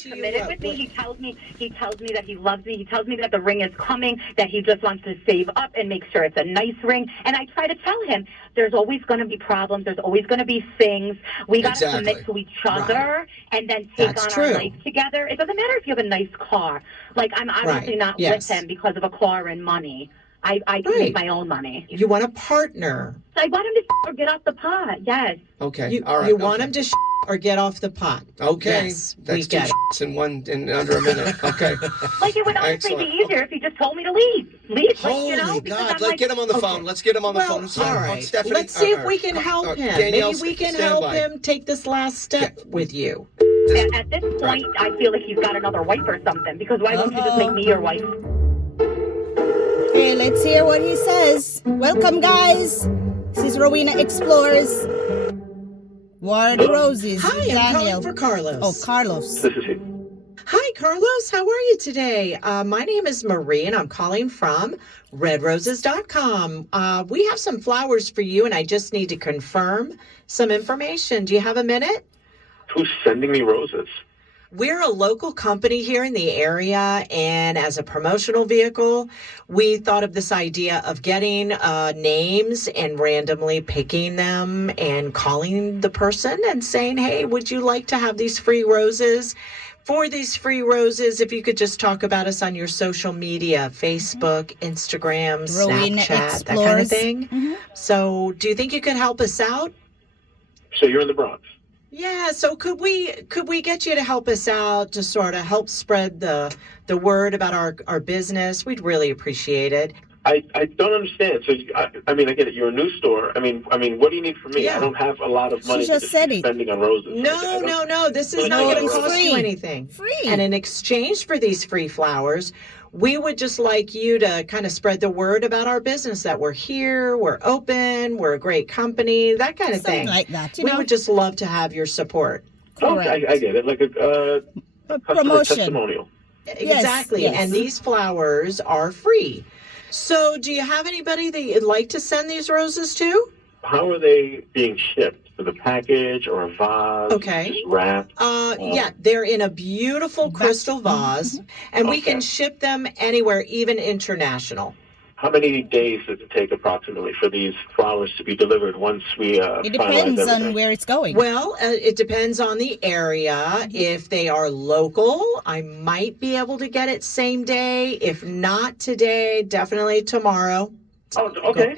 committed with me. He tells me that he loves me. He tells me that the ring is coming, that he just wants to save up and make sure it's a nice ring. And I try to tell him there's always going to be problems. There's always going to be things. We got to commit to each other and then take on our life together. It doesn't matter if you have a nice car. Like, I'm obviously not with him because of a car and money. I can make my own money. You want a partner. So I want him to or get off the pot. Yes. Okay. All right. You want him to or get off the pot. Okay. Yes, that's two in under a minute. Okay. Like, it would honestly be easier if he just told me to leave. Holy God. Let's get him on the phone. Let's get him on the phone. All right. Stephanie, let's see if we can help him. Maybe we can help him take this last step with you. At this point, I feel like he's got another wife or something, because why won't you just make me your wife? Okay, let's hear what he says. Welcome, guys. This is Rowena Explores. War of the Roses. Hi, Daniel. I'm calling for Carlos. Oh, Carlos. This is he. Hi, Carlos. How are you today? My name is Marie, and I'm calling from redroses.com. We have some flowers for you, and I just need to confirm some information. Do you have a minute? Who's sending me roses? We're a local company here in the area, and as a promotional vehicle, we thought of this idea of getting names and randomly picking them and calling the person and saying, hey, would you like to have these free roses? For these free roses, if you could just talk about us on your social media, Facebook, Instagram, Snapchat, that kind of thing. So do you think you could help us out? So you're in the Bronx? Yeah, so could we get you to help us out to sort of help spread the word about our business? We'd really appreciate it. I don't understand. So I mean, I get it. You're a news store. I mean, what do you need from me? Yeah. I don't have a lot of money to be spending on roses. No. This is not going to cost you anything. Free. And in exchange for these free flowers, we would just like you to kind of spread the word about our business, that we're here, we're open, we're a great company, that kind of thing. Like that, we would just love to have your support. Oh, I get it. Like a promotion. Testimonial. Exactly. Yes. And these flowers are free. So do you have anybody that you'd like to send these roses to? How are they being shipped? With a package or a vase? Okay. Just wrapped? Yeah, they're in a beautiful crystal vase, and we can ship them anywhere, even international. How many days does it take approximately for these flowers to be delivered once we It depends on where it's going. Well, it depends on the area. If they are local, I might be able to get it same day. If not today, definitely tomorrow. Oh, okay.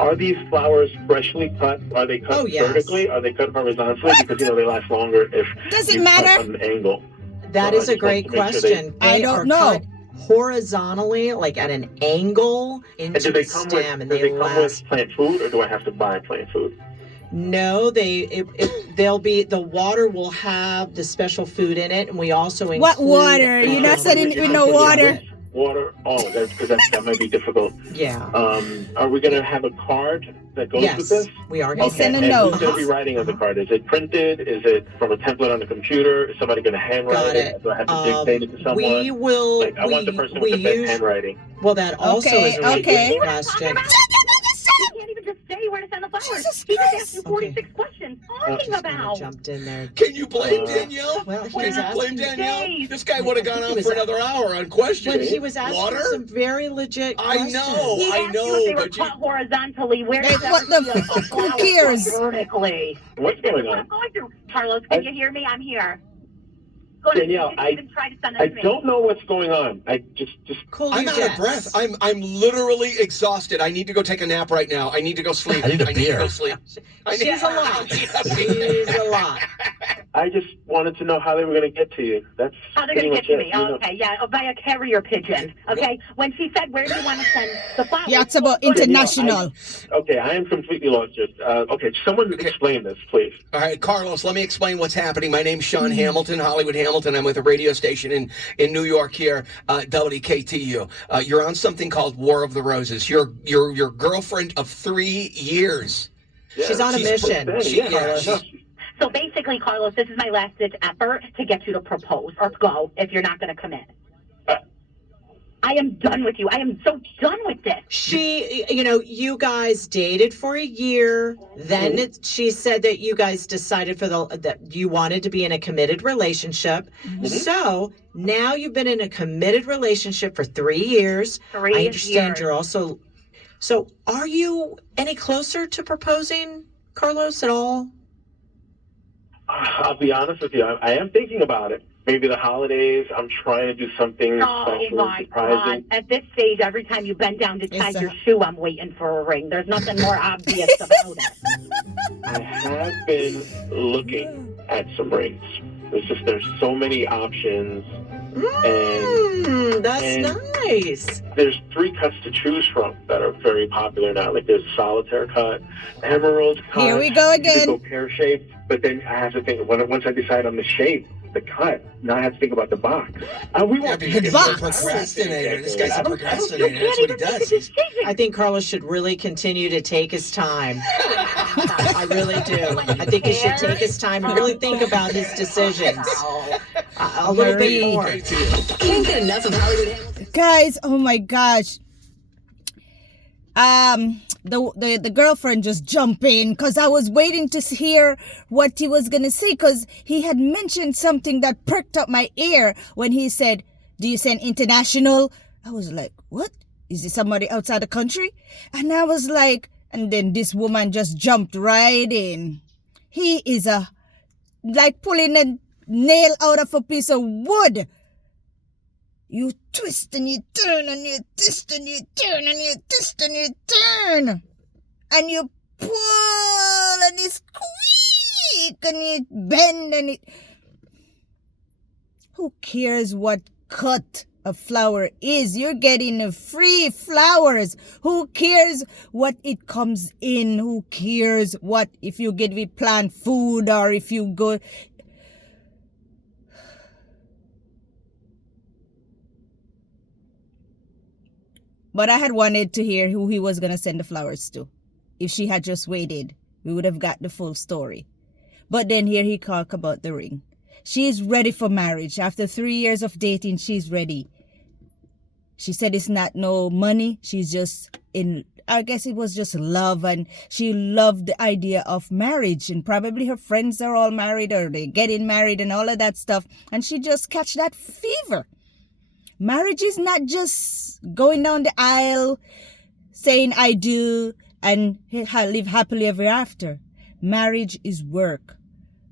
Are these flowers freshly cut? Are they cut vertically? Are they cut horizontally? Because, they last longer if Does it you matter? cut on an angle. That is a great question. I don't know. Cut horizontally, like at an angle into the stem, and they come with plant food, or do I have to buy plant food? No, they'll be, the water will have the special food in it, and we also include... What water? You're not sending with no water? Water? Oh, that's because that might be difficult. Yeah. Are we going to have a card that goes with this? We are. We'll send a and note. Who's going to be writing on the card? Is it printed? Is it from a template on the computer? Is somebody going to handwrite it? Do I have to dictate it to someone? We will. I want the person with the best handwriting. Well, that also is a really good question. You can't even just say where to send the flowers. He just asked you 46 questions. Talking about. Jumped in there. Can you blame Danielle? Well, Can you blame Danielle? This guy would have gone on for another hour on questions. But he was asking some very legit questions. I know. If they were cut horizontally. Where is who cares? Vertically. What's going on? Carlos, can you hear me? I'm here. Danielle, I don't know what's going on. I just I'm out of breath. I'm literally exhausted. I need to go take a nap right now. I need to go sleep. I need a beer. To go sleep. She's a lot. She's a lot. I just wanted to know how they were going to get to you. That's how they're going to get to me. Okay, yeah, by a carrier pigeon. Okay, when she said, "Where do you want to send the flowers?" Yeah, it's about international. I am completely lost. Just someone explain this, please. All right, Carlos, let me explain what's happening. My name's Sean Hamilton, Hollywood Hamilton. I'm with a radio station in New York here, WKTU. You're on something called War of the Roses. Your girlfriend of 3 years. Yeah, she's on a mission. So basically, Carlos, this is my last-ditch effort to get you to propose or go if you're not going to commit. I am done with you. I am so done with this. You guys dated for a year. Then she said that you guys decided that you wanted to be in a committed relationship. So now you've been in a committed relationship for 3 years. I understand you're also. So are you any closer to proposing, Carlos, at all? I'll be honest with you. I am thinking about it. Maybe the holidays. I'm trying to do something special and surprising. God. At this stage, every time you bend down to tie your shoe, I'm waiting for a ring. There's nothing more obvious about it. I have been looking at some rings. There's so many options. That's nice. There's 3 cuts to choose from that are very popular now. Like there's solitaire cut, emerald cut. Here we go again. You could go pear shaped, but then I have to think once I decide on the shape, the cut. Now I have to think about the box. We won't be the box. Procrastinator. This guy's a procrastinator. That's what he does. I think Carlos should really continue to take his time. I really do. I think he should take his time and really think about his decisions. A little bit more. Can't get enough of Hollywood Hamilton. Guys, oh my gosh. The girlfriend just jumped in because I was waiting to hear what he was going to say, because he had mentioned something that perked up my ear when he said, do you send international? I was like, what? Is it somebody outside the country? And I was like, and then this woman just jumped right in. He is like pulling a nail out of a piece of wood. You twist and you turn and you twist and you turn and you twist and you turn. And you pull and you squeak and you bend and it... Who cares what cut a flower is? You're getting free flowers. Who cares what it comes in? Who cares what if you get with plant food or if you go... But I had wanted to hear who he was going to send the flowers to. If she had just waited, we would have got the full story. But then here he talked about the ring. She's ready for marriage. After 3 years of dating, she's ready. She said it's not no money. She's just I guess it was just love. And she loved the idea of marriage. And probably her friends are all married or they're getting married and all of that stuff. And she just catch that fever. Marriage is not just going down the aisle, saying I do, and live happily ever after. Marriage is work.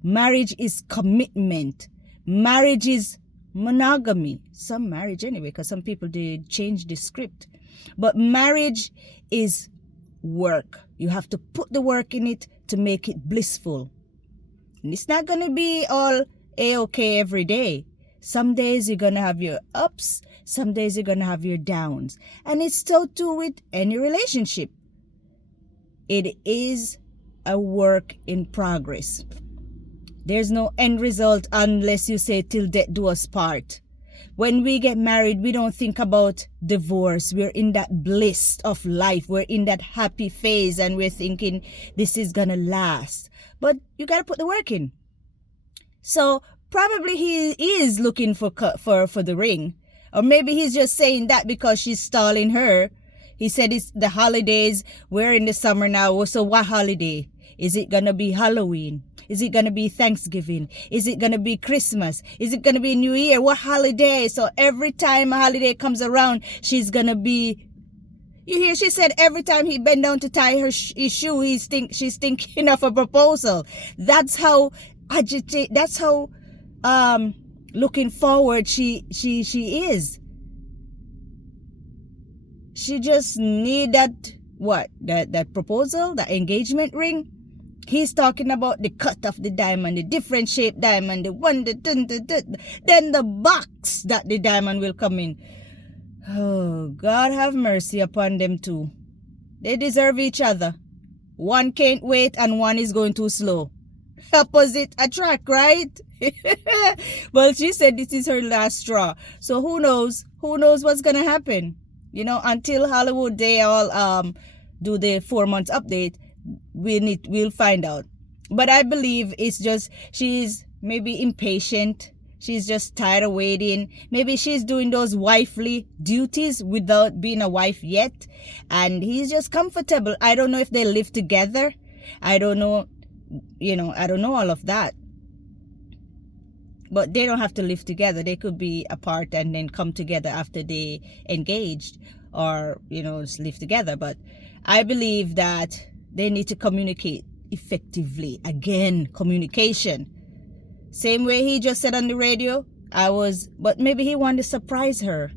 Marriage is commitment. Marriage is monogamy. Some marriage anyway, because some people did change the script. But marriage is work. You have to put the work in it to make it blissful. And it's not going to be all A-okay every day. Some days you're going to have your ups. Some days you're going to have your downs. And it's so too with any relationship. It is a work in progress. There's no end result unless you say till death do us part. When we get married, we don't think about divorce. We're in that bliss of life. We're in that happy phase and we're thinking this is going to last. But you got to put the work in. So probably he is looking for the ring. Or maybe he's just saying that because she's stalling her. He said it's the holidays. We're in the summer now. So what holiday? Is it going to be Halloween? Is it going to be Thanksgiving? Is it going to be Christmas? Is it going to be New Year? What holiday? So every time a holiday comes around, she's going to be... You hear she said every time he bent down to tie his shoe, she's thinking of a proposal. That's how agitated... That's how... looking forward she is. She just need that proposal, that engagement ring. He's talking about the cut of the diamond, the different shaped diamond, the one then the box that the diamond will come in. Oh, God have mercy upon them two. They deserve each other. One can't wait and one is going too slow. Opposite attract, right? Well, she said this is her last straw. So who knows what's gonna happen? You know, until Hollywood they all do the 4 months update, we'll find out. But I believe it's just she's maybe impatient. She's just tired of waiting. Maybe she's doing those wifely duties without being a wife yet. And he's just comfortable. I don't know if they live together. I don't know, I don't know all of that. But they don't have to live together. They could be apart and then come together after they engaged, or, just live together. But I believe that they need to communicate effectively. Again, communication. Same way he just said on the radio, but maybe he wanted to surprise her.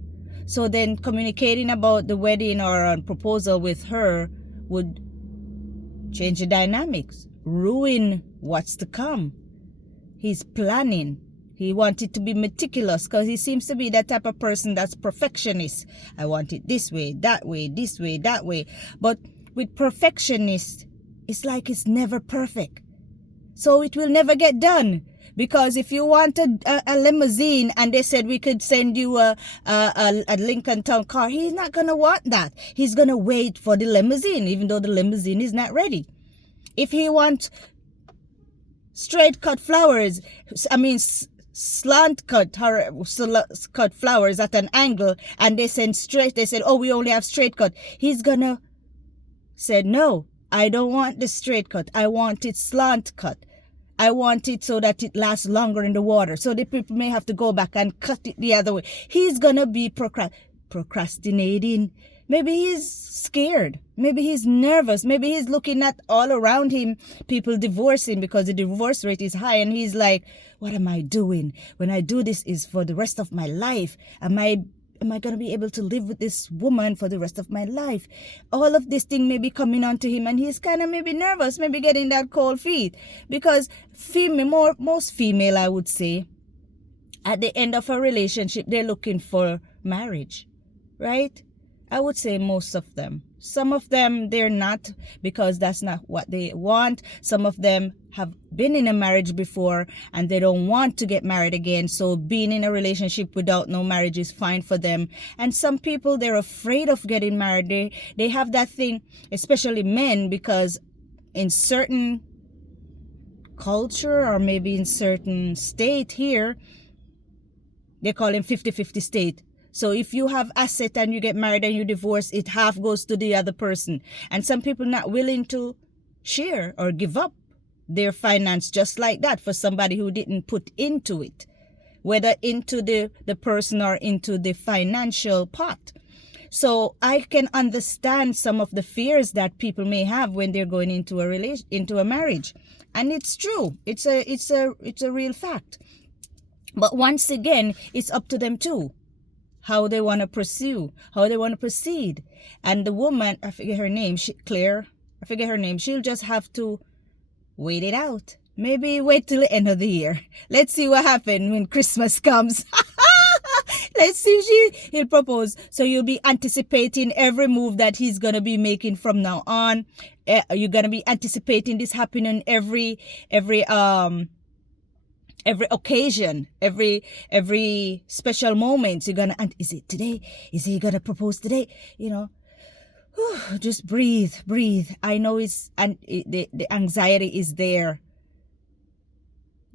So then communicating about the wedding or a proposal with her would change the dynamics, ruin what's to come. He's planning. He wanted to be meticulous because he seems to be that type of person that's perfectionist. I want it this way, that way, this way, that way. But with perfectionist, it's like it's never perfect. So it will never get done. Because if you wanted a limousine and they said we could send you a Lincoln Town car, he's not going to want that. He's going to wait for the limousine, even though the limousine is not ready. If he wants straight cut flowers, slant cut flowers at an angle, and they said, oh, we only have straight cut. He's going to say, no, I don't want the straight cut. I want it slant cut. I want it so that it lasts longer in the water. So the people may have to go back and cut it the other way. He's going to be procrastinating. Maybe he's scared. Maybe he's nervous. Maybe he's looking at all around him, people divorcing because the divorce rate is high. And he's like, what am I doing? When I do this is for the rest of my life. Am I going to be able to live with this woman for the rest of my life? All of this thing may be coming onto him, and he's kind of maybe nervous, maybe getting that cold feet. Because most female, I would say, at the end of a relationship, they're looking for marriage, right? I would say most of them. Some of them, they're not, because that's not what they want. Some of them have been in a marriage before and they don't want to get married again. So being in a relationship without no marriage is fine for them. And some people, they're afraid of getting married. They have that thing, especially men, because in certain culture or maybe in certain state here, they call him 50-50 state. So if you have asset and you get married and you divorce, it half goes to the other person. And some people not willing to share or give up their finance just like that for somebody who didn't put into it, whether into the person or into the financial pot. So I can understand some of the fears that people may have when they're going into a marriage. And it's true. It's a real fact. But once again, it's up to them too. How they want to pursue, how they want to proceed. And the woman, I forget her name, Claire, I forget her name, she'll just have to wait it out. Maybe wait till the end of the year. Let's see what happens when Christmas comes. Let's see if he'll propose. So you'll be anticipating every move that he's going to be making from now on. You're going to be anticipating this happening every occasion, every special moment. You're gonna, and is it today? Is he gonna propose today? Just breathe. I know the anxiety is there.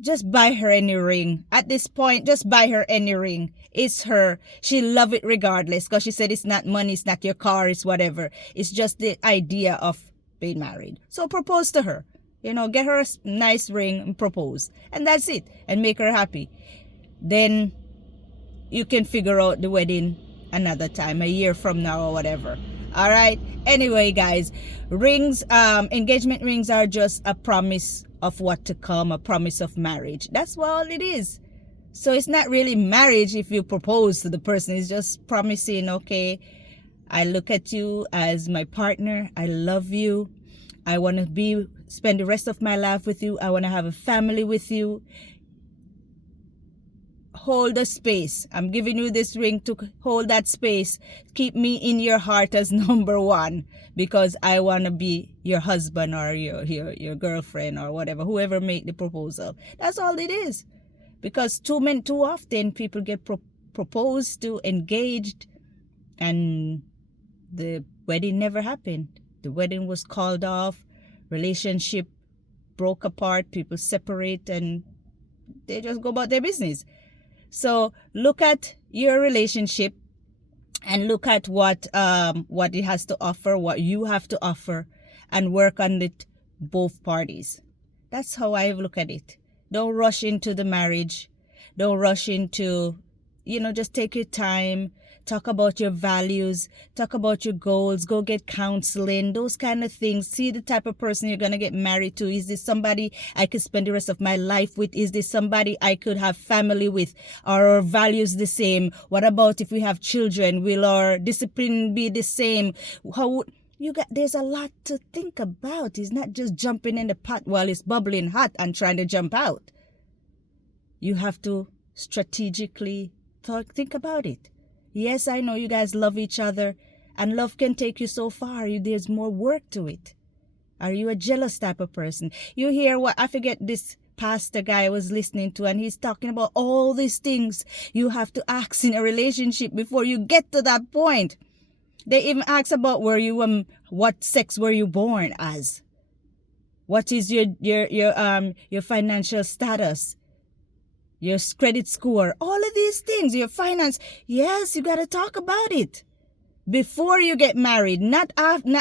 Just buy her any ring. At this point, just buy her any ring. It's her. She'll love it regardless, because she said it's not money, it's not your car, it's whatever. It's just the idea of being married. So propose to her. Get her a nice ring and propose. And that's it. And make her happy. Then you can figure out the wedding another time, a year from now or whatever. All right. Anyway, guys, rings, engagement rings are just a promise of what to come, a promise of marriage. That's all it is. So it's not really marriage if you propose to the person. It's just promising, okay, I look at you as my partner. I love you. I want to spend the rest of my life with you. I want to have a family with you. Hold the space. I'm giving you this ring to hold that space. Keep me in your heart as number one, because I want to be your husband or your girlfriend or whatever, whoever made the proposal. That's all it is. Because too often people get proposed to, engaged, and the wedding never happened. The wedding was called off, relationship broke apart, people separate, and they just go about their business. So look at your relationship and look at what it has to offer, what you have to offer, and work on it, both parties. That's how I look at it. Don't rush into the marriage. Don't rush into, just take your time. Talk about your values. Talk about your goals. Go get counseling. Those kind of things. See the type of person you're going to get married to. Is this somebody I could spend the rest of my life with? Is this somebody I could have family with? Are our values the same? What about if we have children? Will our discipline be the same? There's a lot to think about. It's not just jumping in the pot while it's bubbling hot and trying to jump out. You have to strategically think about it. Yes, I know you guys love each other, and love can take you so far. There's more work to it. Are you a jealous type of person? You hear what, I forget this pastor guy I was listening to, and he's talking about all these things you have to ask in a relationship before you get to that point. They even ask about what sex were you born as? What is your financial status? Your credit score, all of these things, your finance. Yes, you got to talk about it before you get married, not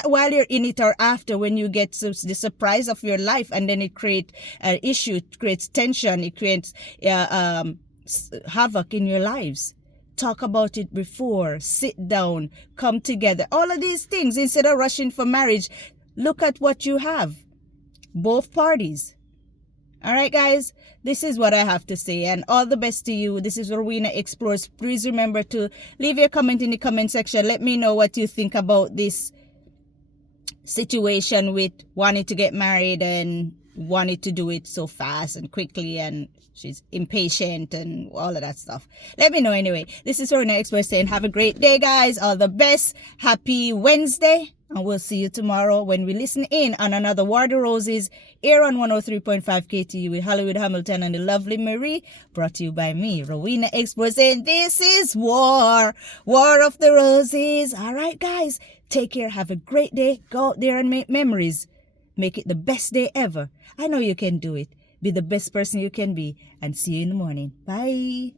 while you're in it or after, when you get the surprise of your life, and then it creates an issue, it creates tension, it creates havoc in your lives. Talk about it before, sit down, come together, all of these things. Instead of rushing for marriage, look at what you have, both parties. All right, guys, this is what I have to say, and all the best to you. This is Rowena Explores. Please remember to leave your comment in the comment section. Let me know what you think about this situation with wanting to get married and wanting to do it so fast and quickly, and she's impatient and all of that stuff. Let me know anyway. This is Rowena Explores saying have a great day, guys. All the best. Happy Wednesday. And we'll see you tomorrow when we listen in on another War of the Roses here on 103.5 KTU with Hollywood Hamilton and the lovely Marie, brought to you by me, Rowena Expo, saying this is War of the Roses. All right, guys, take care. Have a great day. Go out there and make memories. Make it the best day ever. I know you can do it. Be the best person you can be, and see you in the morning. Bye.